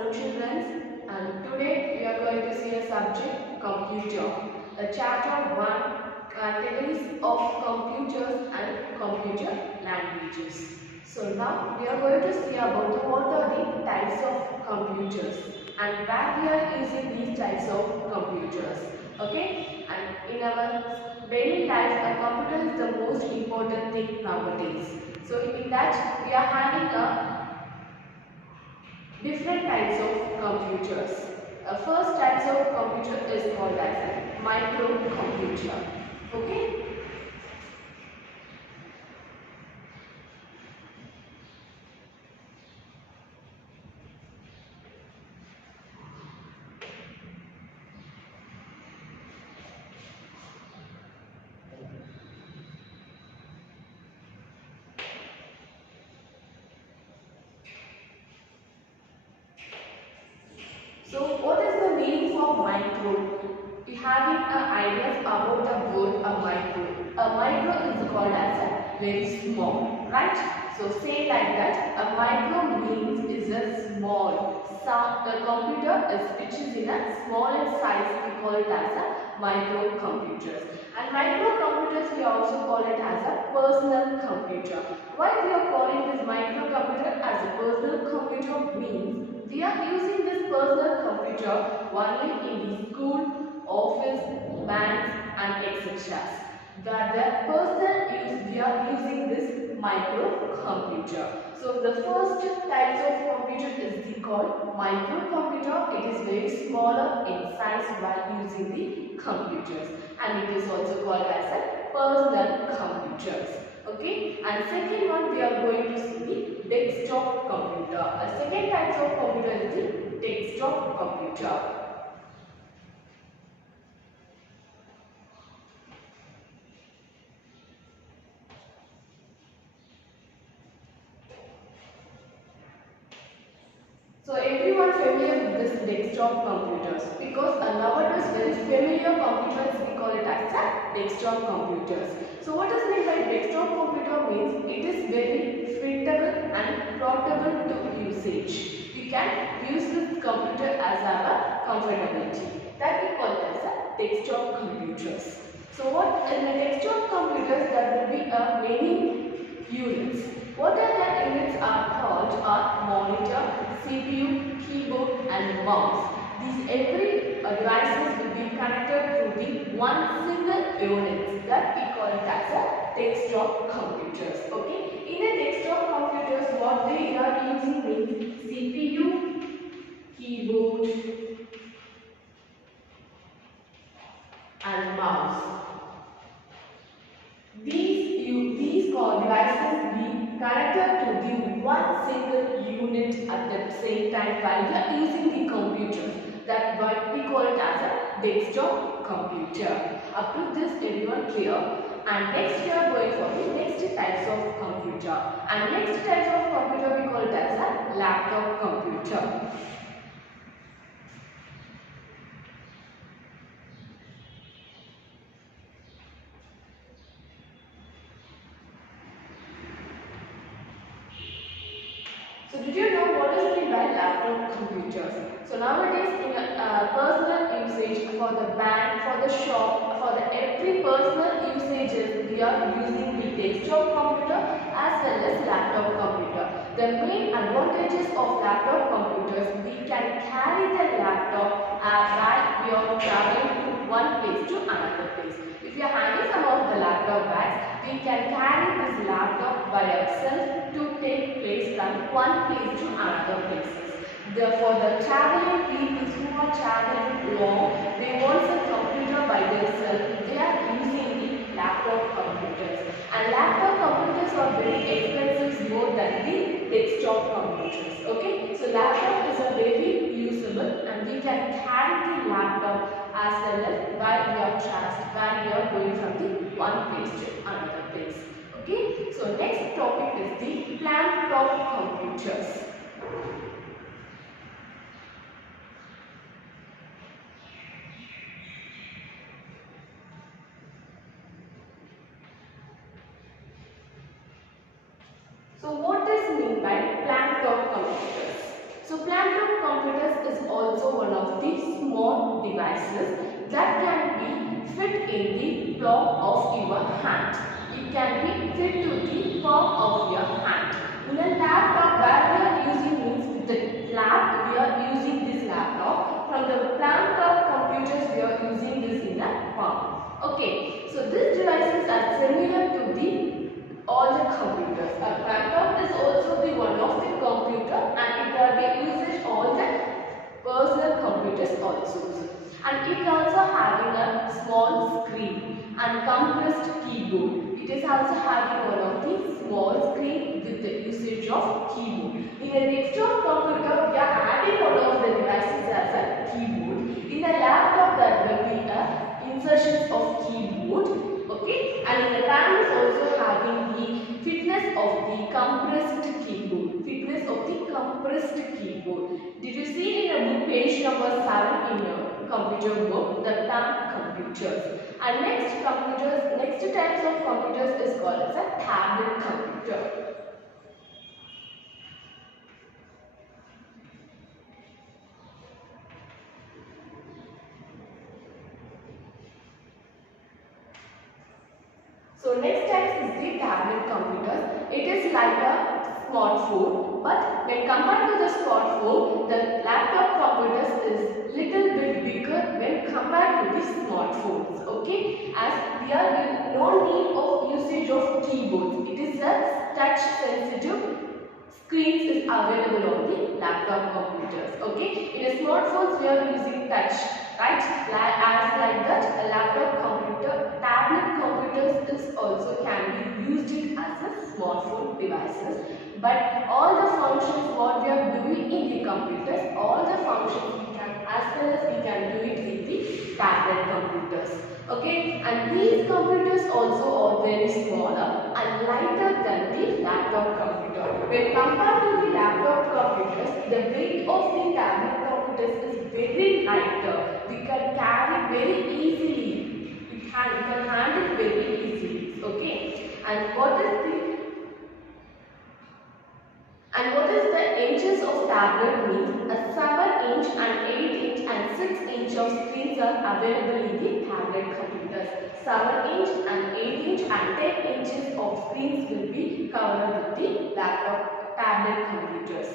Hello children, and today we are going to see a subject computer. A chapter 1 categories of computers and computer languages. So now we are going to see about what are the types of computers and why we are using these types of computers. Okay, and in our daily life a computer is the most important thing nowadays. So in that we are having a different types of computers. First types of computer is called as a microcomputer. Okay. So what is the meaning for micro? We having an idea about the word a micro. A micro is called as a very small, right? So say like that. A micro means is a small. The computer is which is in a small in size. We call it as a microcomputers. And microcomputers we also call it as a personal computer. Why we are calling this microcomputer as a personal computer means we are using this personal computer only in the school, office, banks and etc. Where the personal use we are using this microcomputer. So the first type of computer is the called microcomputer. It is very smaller in size while using the computers, and it is also called as a personal computers. Okay, and second one we are going to see the desktop computer. A second type of computer is the desktop computer. So everyone familiar with this desktop computers because nowadays very familiar computers we call it as a desktop computers. So what does mean by desktop computer means it is very printable and portable to usage. We can use this computer as our comfortability. That we call it as a desktop computers. So what in the desktop computers there will be a many units. What are the units are called are monitor, CPU, keyboard and mouse. These every devices will be connected through the one single unit that we call it as a desktop computers. Okay. In a desktop computers what they are using means CPU, keyboard and mouse. These devices be connected to the one single unit at the same time while we are using the computers. That what we call it as a desktop computer. Up to this everyone clear? And next we are going for the next types of computer. And next types of computer we call it as a laptop computer. So did you know what is meant by laptop computers? So nowadays in personal usage for the bank, for the shop, for the every personal usages we are using the desktop computer as well as laptop computer. The main advantages of laptop computers, we can carry the laptop while we are traveling to one place to another place. If you are handling some of the laptop bags, we can carry this laptop by ourselves to take place from one place to another places. Therefore, the traveling people who are traveling long, they want a computer by themselves. They are using the laptop computers. And laptop computers are very expensive more than the desktop computers. Okay, so laptop is a very usable and we can carry the laptop as well as while we are going from the one place to another place. Okay, so next topic is the laptop computers. So what is mean by laptop computers? So laptop computers is also one of the small devices that can be fit in the palm of your hand. It can be fit to the palm of your hand. In a laptop where we are using means with the lap we are using this laptop. From the laptop computers we are using this in a palm. Okay, so these devices are similar to the all the computers. A laptop is also the one of the computer and it can be used all the personal computers also. And it also having a small screen and compressed keyboard. It is also having one of the small screen with the usage of keyboard. In a desktop computer, we are adding one of the devices as a keyboard. In a laptop, there will be a insertions of keyboard. Okay, and in the panel is also having the fitness of the compressed keyboard. Fitness of the compressed keyboard. Did you see in a book page number 7 in your computer book, the term computers? And next types of computers is called as a tablet computer. So next type is the tablet computer. It is like a smartphone, but when compared to the smartphone, the laptop computers is little bit bigger when compared to the smartphones. Okay, as there is no need of usage of keyboards. It is a touch sensitive screens is available on the laptop computers. Okay, in a smartphones we are using touch, right? As like that, a laptop computer, tablet computers is also can be used it as a smartphone devices. But all the functions what we are doing in the computers, all the functions we can as well as we can do it in the tablet computers. Okay, and these computers also are very smaller and lighter than the laptop computer. When compared to the laptop computers, the weight of the tablet computers is very lighter. We can carry very easily. We can handle very easily. Okay, and what is the inches of tablet means? A 7-inch and 8-inch and 6-inch of screens are available in the tablet computers. 7-inch and 8-inch and 10 inches of screens will be covered with the tablet computers.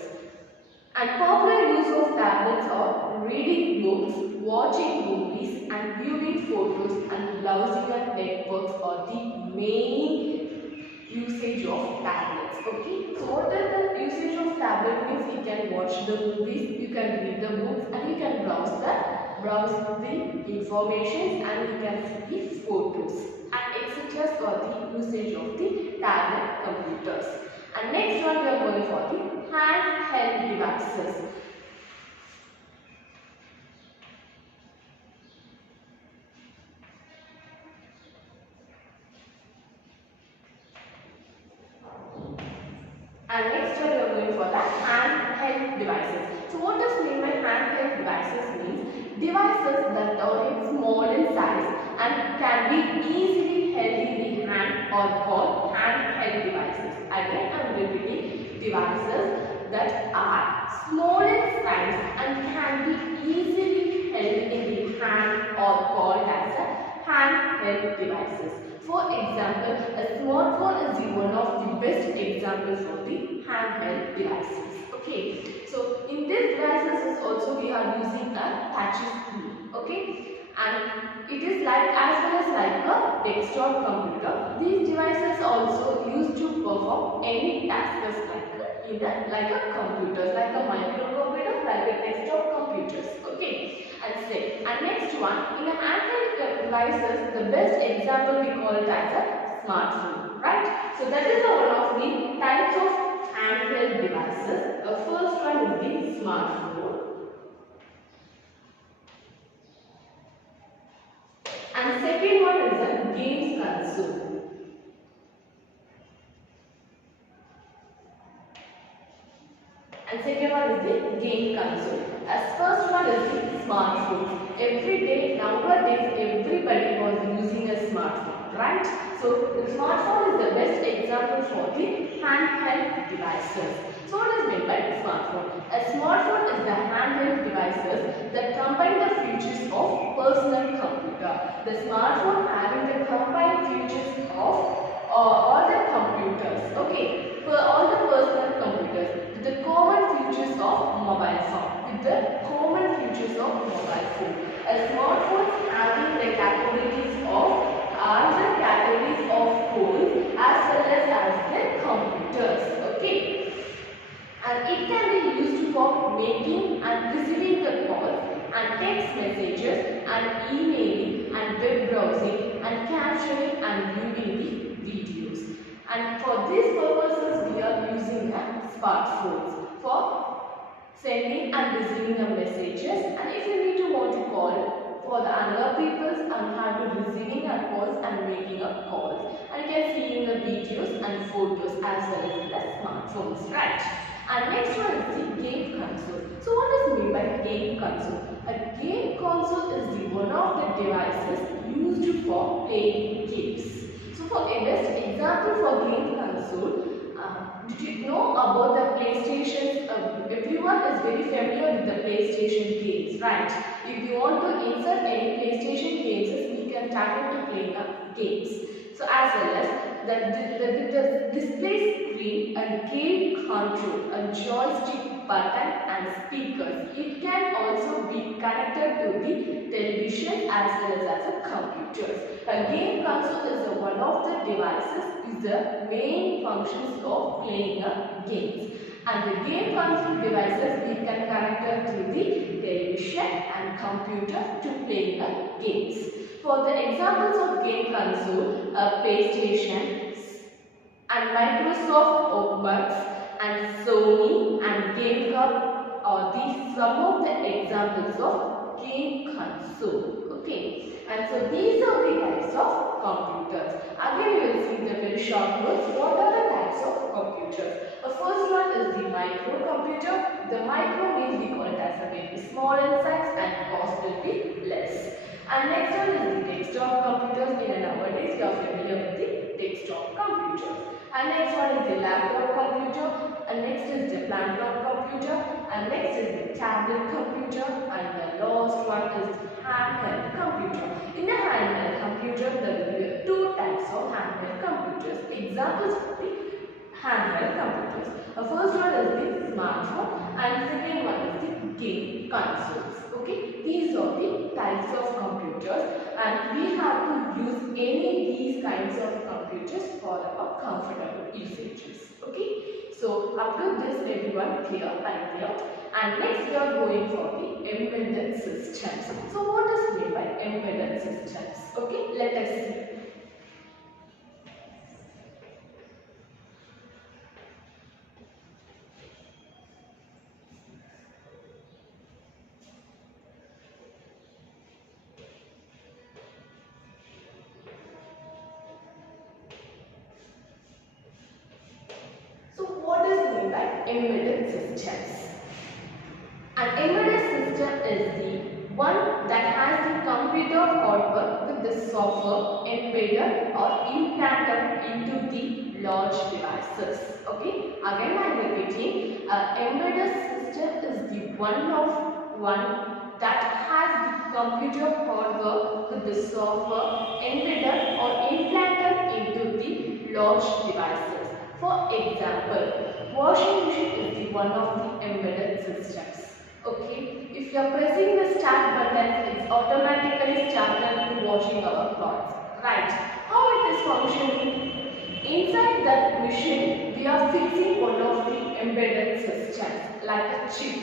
And popular use of tablets are reading books, watching movies and viewing photos and browsing and networks are the main usage of tablets. Okay, so what is the usage of tablet means? You can watch the movies, you can read the books and you can browse the information and you can see the photos and etc. for the usage of the tablet computers. And next one we are going for the handheld devices. And next one we are going for the handheld devices. So what does mean by handheld devices means? Devices that are small in size and can be easily held in the hand or called handheld devices. Again I am repeating, devices that are small in size and can be easily held in the hand or called as a handheld devices. For example, a smartphone is one of the best examples for the handheld devices. Okay, so in these devices also we are using a touch screen. Okay, and it is like as well as like a desktop computer. These devices also used to perform any tasks like a computer, like a microcomputer, like a desktop computers. Okay, and next one, in a handheld devices, the best example we call it as a smartphone, right? So that is one of the types of handheld devices. The first one is the smartphone, and second one is a games console. And second one is the game console. As first one is the smartphone. Every day, nowadays, everybody was using a smartphone, right? So the smartphone is the best example for the handheld devices. So what is meant by smartphone? A smartphone is the handheld devices that combine the features of personal computer. The smartphone having the combined features of all the computers, okay, for all the personal computers, with the common features of mobile phone, with the common features of mobile phone. A smartphone having the capabilities of all the categories of phones as well as the computers, okay, and it can be used for making and receiving the calls and text messages and emailing and web browsing and capturing and viewing the videos. And for these purposes we are using the smartphones for sending and receiving the messages, and if you need to want to call for the other peoples and have to receiving a calls and making a calls, and you can see in the videos and photos as well as in the smartphones, right? And next one is the game console. So what is meant by game console? A game console is the one of the devices used for playing games. So for a best example for game console, did you know about the PlayStation? Everyone is very familiar with the PlayStation games, right? If you want to insert any PlayStation games, we can tap into playing games. So as well as the display screen and game control, a joystick, button and speakers. It can also be connected to the television as well as a computers. A game console is one of the devices is the main functions of playing games. And the game console devices we can connect it to the television and computer to play games. For the examples of game console, PlayStation and Microsoft Xbox and Sony and GameCube are these some of the examples of game console. Okay, and so these are the types of computers. Again, you will see the very short notes. What are the types of computers? The first one is the microcomputer. The micro means we call it as a very small in size and cost will be less. And next one is the desktop computers. Nowadays you are familiar with the desktop computers. And next one is the laptop computer. And next is the laptop computer. And next is the tablet computer. And the last one is the handheld computer. In the handheld computer, there will be two types of handheld computers. Examples of the handheld computers. The first one is the smartphone and second one is the game consoles. Okay, these are the types of computers and we have to use any of these kinds of computers for our comfortable usages. Okay, so up to this everyone clear and clear. And next we are going for the embedded systems. So what is meant by embedded systems? Okay, let us see. Embedded systems. An embedded system is the one that has the computer hardware with the software embedded or implanted into the large devices. Okay, again I am repeating, embedded system is the one that has the computer hardware with the software embedded or implanted into the large devices. For example, washing machine is the one of the embedded systems. Okay, if you are pressing the start button, it's automatically started to washing our clothes. Right? How it is functioning? Inside that machine, we are fixing one of the embedded systems like a chip.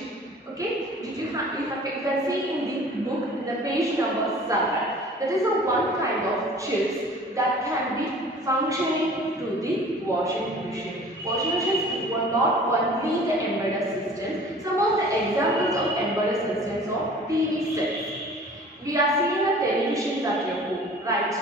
Okay, you can see in the book in the page number 7. That is a one kind of chips that can be functioning to the washing machine. Washing machines were not only the embedded systems. Some of the examples of embedded systems are TV sets. We are seeing the televisions at your home, right?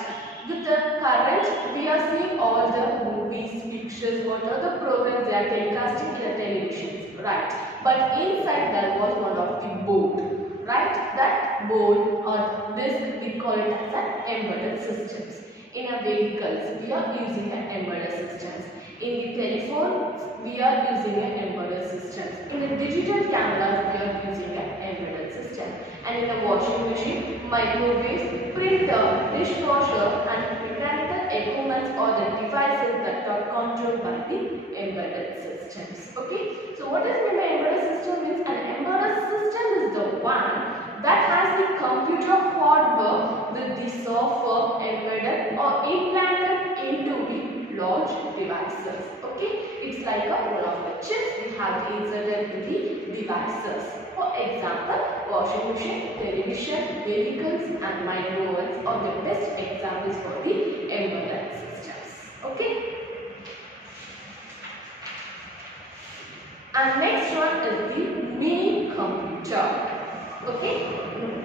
With the current, we are seeing all the movies, pictures, what are the programs they are telecasting in the televisions, right? But inside there was one of the board, right? That board or this we call it as an embedded systems. In our vehicles, we are using an embedded systems. In the telephones, we are using an embedded system. In the digital cameras, we are using an embedded system. And in the washing machine, microwaves, printer, dishwasher and mechanical equipment are the devices that are controlled by the embedded systems. Okay. So what is meant by embedded system? Means an embedded system is the one that has the computer hardware with the software embedded or implanted into the large devices. Okay, it's like one of the chips we have inserted in the devices. For example, washing machine, television, vehicles and microwaves are the best examples for the embedded systems. Okay. And next one is the mini computer. Okay.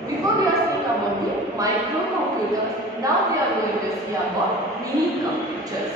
Before we are seeing about the microcomputers, now we are going to see about mini computers.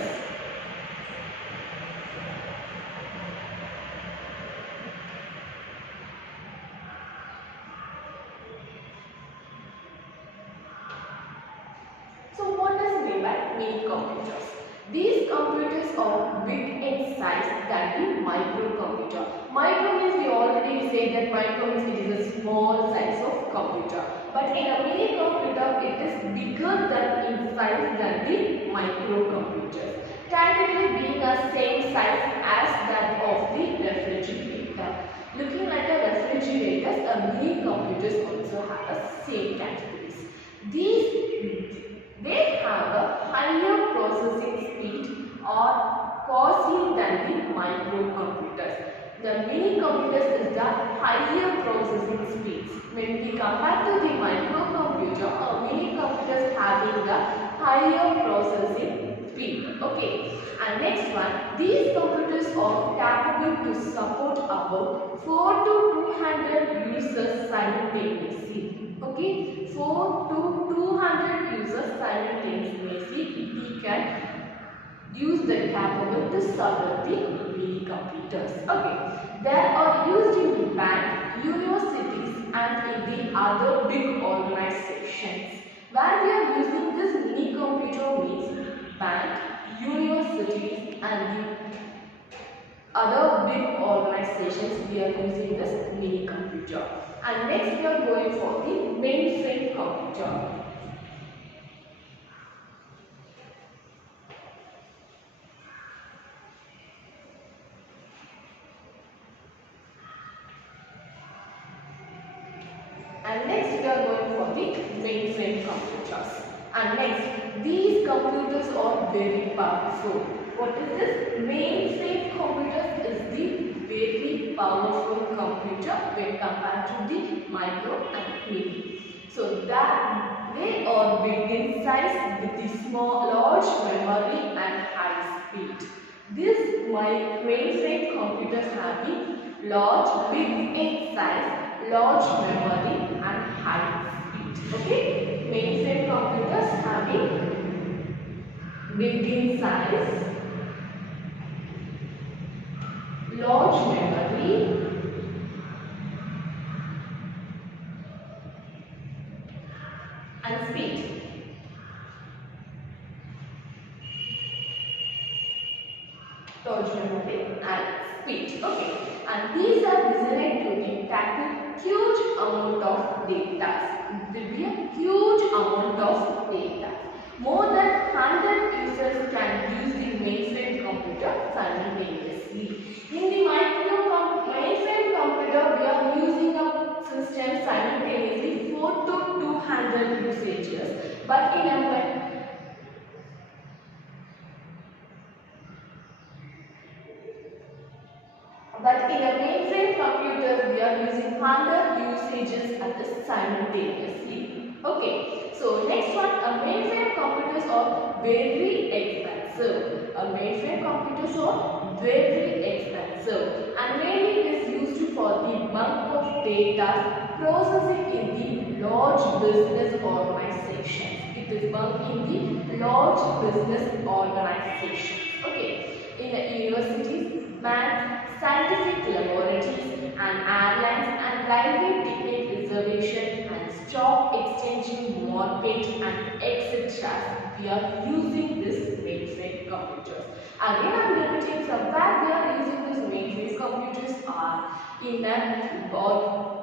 So what does mean by mini computers? These computers are big in size than the microcomputer. Micro means we already say that micro means it is a small size of computer. But in a mini computer it is bigger than in size than the microcomputers. Technically being a same size as that of the refrigerator. Looking like a refrigerator, a mini computers also have a same categories. They have a higher processing speed or costly than the microcomputers. The mini computers is the higher processing speeds. When we compare to the microcomputer, mini computers having the higher processing speed. Okay. And next one, these computers are capable to support about 4 to 200 users simultaneously. Okay, 4 to 200 users simultaneously we can use the capable to support the mini computers. Okay, they are used in the bank, universities and in the other big organizations. Where we are using this mini computer means bank, universities and the other big organizations we are using this mini computer. And next we are going for the mainframe computer. And next we are going for the mainframe computers. And next, these computers are very powerful. What is this? Mainframe computers is the very powerful computer when compared to the micro and mini. So that they are big in size with the large memory and high speed. These mainframe computers have the large, big in size, large memory and high speed. Okay, mainframe computers having big in size, large memory and speed. Large memory and speed. Okay, and these are designed to tackle huge amount of data. There will be a huge amount of data. More than 100 users can use the mainframe computer simultaneously. In the mainframe computer, we are using a system simultaneously 4 to 200 usages. But in a mainframe computers, we are using 100 usages at the simultaneously. Okay, so next one, a mainframe computers are very expensive. A mainframe computers are very expensive and mainly it is used for the bulk of data processing in the large business organizations. It is bulk in the large business organizations. Okay, in the universities, banks, scientific laboratories and airlines and railway ticket reservation and stock exchanging, mortgage and etc. We are using this mainframe computers. Again I am repeating from where we are using this mainframe computers are in a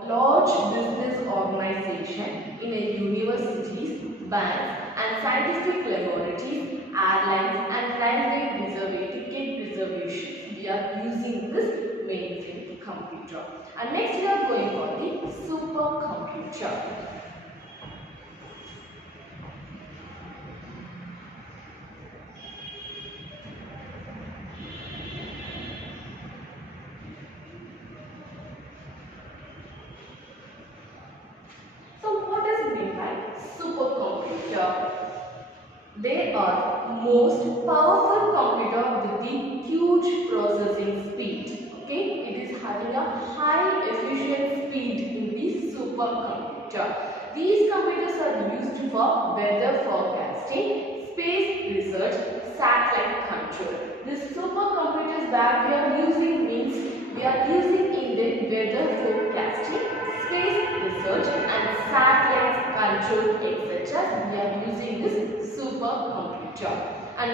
large business organization, in a universities, banks and scientific laboratories, airlines and railway ticket reservations. We are using this mainframe computer. And next we are going for the supercomputer. So what does it mean by supercomputer? They are most powerful computer with the huge processing speed. Okay, it is having a high efficient speed in the supercomputer. These computers are used for weather forecasting, space research, satellite control. This supercomputers that we are using means we are using in the weather forecasting, space research and satellite control etc. We are using this supercomputer. And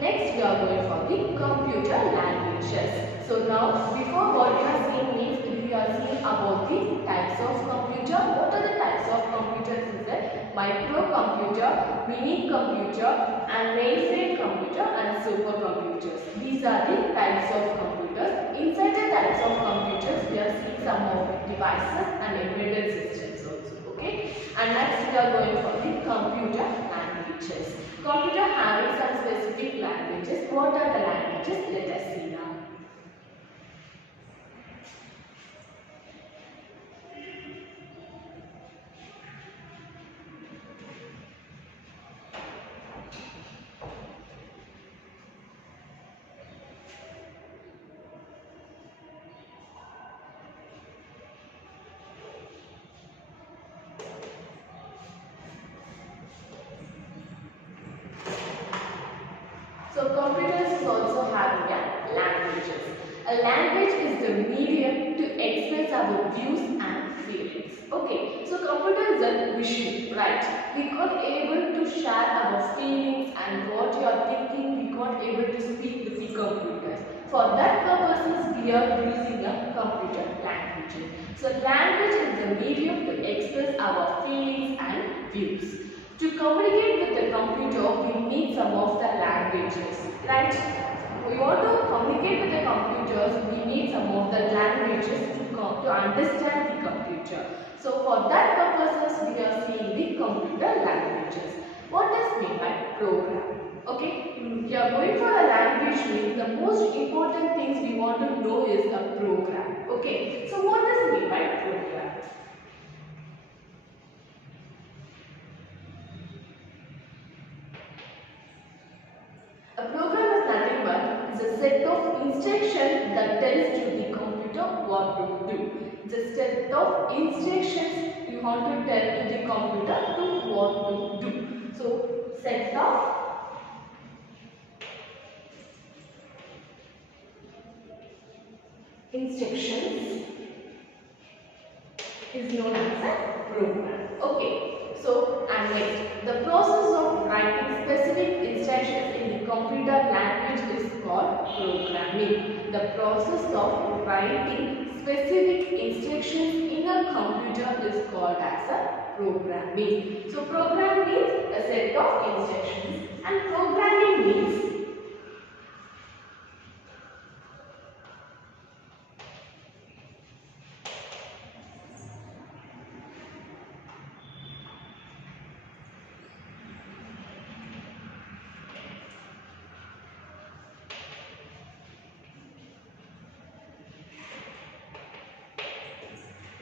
next we are going for the computer languages. So now before what we are seeing means we are seeing about the types of computer. What are the types of computers is that microcomputer, mini computer and mainframe computer and supercomputers. These are the types of computers. Inside the types of computers we are seeing some of the devices and embedded systems also. Okay. And next we are going for the computer languages. Computer having some specific languages. What are the languages? Let us see now. So computers is also having languages. A language is the medium to express our views and feelings. Okay, so computer is a machine, right? We got able to share our feelings and what you are thinking. We got able to speak with the computers. For that purposes, we are using a computer language. So language is the medium to express our feelings and views. To communicate with the computer, we need some of the languages, right? We want to communicate with the computers, we need some of the languages to understand the computer. So for that purposes, we are seeing the computer languages. What does mean by program? Okay, if you are going for a language means the most important things we want to know is a program. Okay, so what does it mean by program? A program is nothing but it's a set of instructions that tells to the computer what to do. It's a set of instructions you want to tell to the computer to what to do. So set of instructions is known as a program. Okay. So, and next, the process of writing specific instructions in the computer language is called programming. The process of writing specific instructions in a computer is called as a programming. So, program means a set of instructions and programming means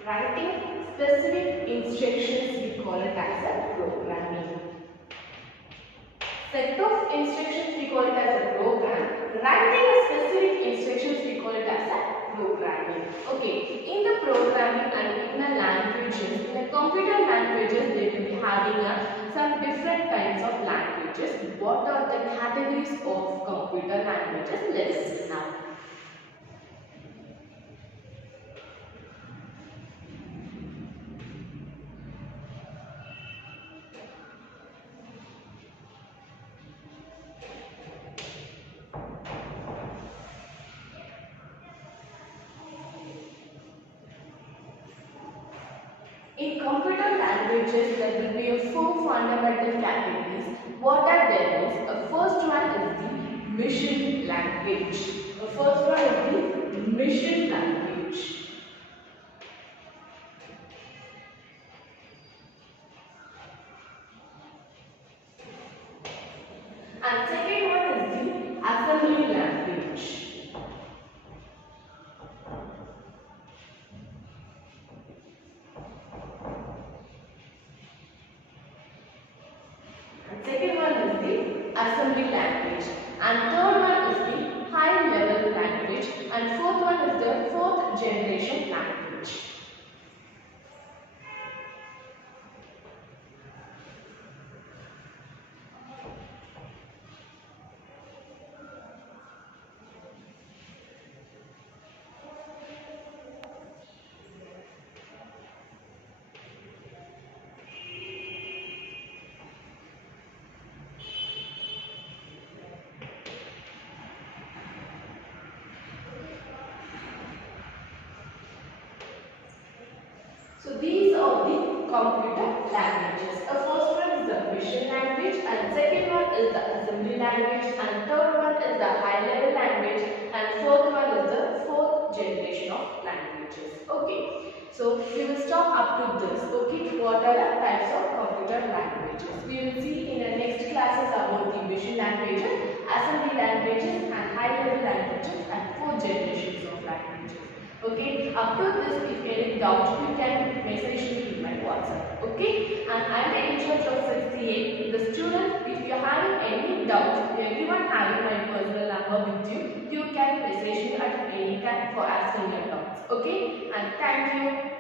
writing specific instructions, we call it as a programming. Set of instructions, we call it as a program. Writing a specific instructions, we call it as a programming. Okay, in the programming and in the languages, in the computer languages, they will be having some different kinds of languages. What are the categories of computer languages? Let's see now. In computer languages, there will be four fundamental categories. What are they? First one is the mission language. The first one is the mission language. And second one is the assembly language. Second one is the assembly language, and third one is the high level language, and fourth one is the fourth generation language. So these are the computer languages. The first one is the mission language, and second one is the assembly language, and third one is the high level language, and fourth one is the fourth generation of languages. Okay. So we will stop up to this. Okay. What are the types of computer languages? We will see in the next classes about the mission languages, assembly languages, and high level languages, and fourth generations of languages. Okay, up to this, if any doubt, you can message me in my WhatsApp. Okay, and I am the in charge of 68. The students, if you are having any doubts, everyone having my personal number with you, you can message me at any time for asking your doubts. Okay, and thank you.